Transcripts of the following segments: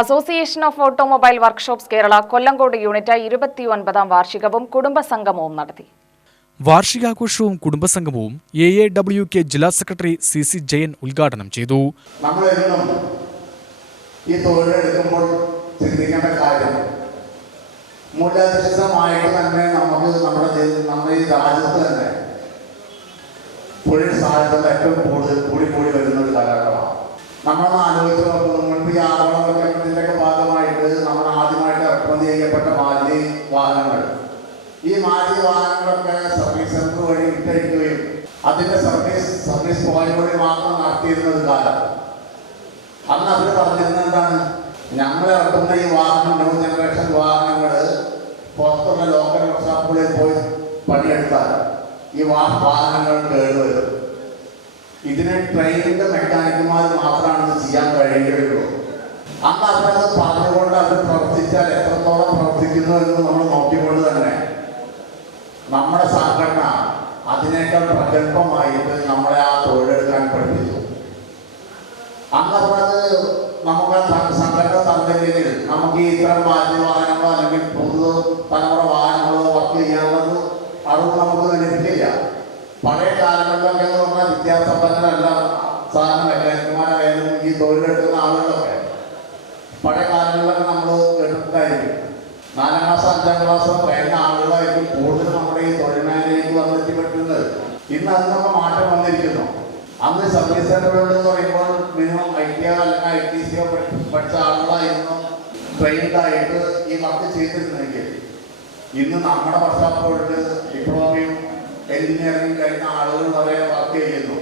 Association of automobile workshops Kerala Kollengode unit 29ാം വാർഷികവും കുടുംബസംഗമവും നടത്തി. വാർഷികാഘോഷവും കുടുംബസംഗമവും AAWK ജില്ലാ secretary CC Jayan ഉദ്ഘാടനം ചെയ്തു. ഈ തൊഴിലെടുക്കുമ്പോൾ ചിന്തിക്കേണ്ട കാര്യം മൂല്യാധിഷ്ഠിതമായിട്ട് തന്നെ നമ്മുടെ ഈ രാജ്യത്ത് തന്നെ തൊഴിൽ സാധ്യത ഏറ്റവും കൂടി വരുന്ന ഒരു കാലഘട്ടമാണ്. നമ്മളൊന്ന് ആലോചിച്ച് നോക്കുന്നത് മുൻപ് ഈ ആഗോളവൽക്കരണത്തിൻ്റെയൊക്കെ ഭാഗമായിട്ട് നമ്മൾ ആദ്യമായിട്ട് ഇറക്കുമതി ചെയ്യപ്പെട്ട മാരുതി വാഹനങ്ങൾ, ഈ മാരുതി വാഹനങ്ങളൊക്കെ സർവീസ് സെന്റർ വഴി വിറ്റഴിക്കുകയും അതിൻ്റെ സർവീസ് പോയിന്റ് വഴി മാത്രം നടത്തിയിരുന്ന ഒരു കാലം. അന്ന് അവർ പറഞ്ഞിരുന്നത് എന്താണ്? ഞങ്ങൾ ഇറക്കുന്ന ഈ വാഹനം, ന്യൂ ജനറേഷൻ വാഹനങ്ങൾ പുറത്തുള്ള ലോക്കൽ വർക്ക്ഷോപ്പുകളിൽ പോയി പണിയെടുത്താൽ ഈ വാഹനങ്ങൾ കേടുവരും. ഇതിനെ ട്രെയിനിൻ്റെ മെക്കാനിക്കുമാർ മാത്രമാണ് ഇത് ചെയ്യാൻ കഴിയുകയുള്ളൂ. അന്ന് അവരത് പറഞ്ഞുകൊണ്ട് അവർ പ്രവർത്തിച്ചാൽ എത്രത്തോളം പ്രവർത്തിക്കുന്നു എന്ന് നമ്മൾ നോക്കിക്കൊണ്ട് തന്നെ നമ്മുടെ സംഘടന അതിനേക്കാൾ പ്രഗത്ഭമായിട്ട് നമ്മളെ ആ തൊഴിലെടുക്കാൻ പഠിപ്പിച്ചു. അന്നത് നമുക്ക് സംഘടന തന്നില്ലെങ്കിൽ നമുക്ക് ഈ ഇത്തരം മാരുതി വാഹനങ്ങളോ അല്ലെങ്കിൽ പുതു തലമുറ വാഹനങ്ങളോ വർക്ക് ചെയ്യാനുള്ളത് അറിവ് നമുക്ക് ലഭിക്കില്ല. പഴയ കാലങ്ങളിലൊക്കെ എന്ന് പറഞ്ഞാൽ വിദ്യാസമ്പന്നരല്ല സാധാരണ മെക്കാനിക്കുമാരായാലും ഈ തൊഴിലെടുക്കുന്ന ആളുകളൊക്കെ പഴയ കാലങ്ങളിലൊക്കെ നമ്മൾ കേട്ടിട്ടുണ്ടായിരിക്കും. 4ാം ക്ലാസ് 5ാം ക്ലാസ് കഴിഞ്ഞ ആളുകളായിരിക്കും കൂടുതൽ നമ്മുടെ ഈ തൊഴിൽ മേഖലയിലേക്ക് വന്നെത്തി പറ്റുന്നത്. ഇന്ന് അതിനൊക്കെ മാറ്റം വന്നിരിക്കുന്നു. അന്ന് സർവീസ് സെൻ്ററുകൾ എന്ന് പറയുമ്പോൾ മിനിമം ITO അല്ലെങ്കിൽ ITCO പഠിച്ച ആളുകളായിരുന്നു ട്രെയിൻഡായിട്ട് ഈ വർക്ക് ചെയ്തിരുന്നെങ്കിൽ ഇന്ന് നമ്മുടെ വർക്ക്ഷോപ്പുകളിൽ ഡിപ്ലോമയും എഞ്ചിനീയറിംഗ് കഴിഞ്ഞ ആളുകൾ വരെ വർക്ക് ചെയ്യുന്നു.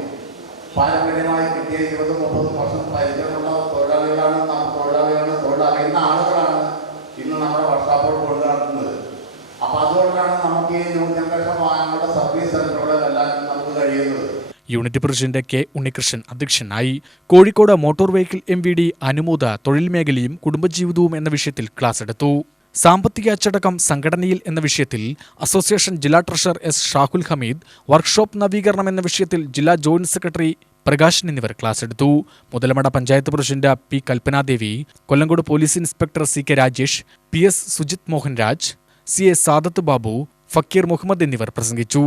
പാരമ്പര്യമായി കിട്ടിയ 20-30 വർഷം പരിചയമുള്ള തൊഴിലാളികളാണ് തൊഴിലറിയുന്ന ആളുകളാണ് ഇന്ന് നമ്മുടെ വർക്ക്ഷോപ്പുകൾ കൊണ്ടു നടത്തുന്നത്. അപ്പോൾ അതുകൊണ്ടാണ് നമുക്ക് ഈ ന്യൂ ജനറേഷൻ വാഹനങ്ങളുടെ സർവീസ് സെൻ്ററുകളെല്ലാം നമുക്ക് കഴിയുന്നത്. യൂണിറ്റ് പ്രസിഡന്റ് K ഉണ്ണികൃഷ്ണൻ അധ്യക്ഷനായി. കോഴിക്കോട് മോട്ടോർ വെഹിക്കിൾ MVD അനുമോദ തൊഴിൽ മേഖലയും കുടുംബജീവിതവും എന്ന വിഷയത്തിൽ ക്ലാസ് എടുത്തു. സാമ്പത്തിക അച്ചടക്കം സംഘടനയിൽ എന്ന വിഷയത്തിൽ അസോസിയേഷൻ ജില്ലാ treasurer S Shahul Hameed, workshop നവീകരണം എന്ന വിഷയത്തിൽ ജില്ലാ ജോയിന്റ് സെക്രട്ടറി പ്രകാശൻ എന്നിവർ ക്ലാസ് എടുത്തു. Muthalamada panchayat president P Kalpanadevi, Kollengode police inspector CK Rajesh, PS Sujith Mohan Raj, CA Sadath Babu, Fakir Muhammad എന്നിവർ പ്രസംഗിച്ചു.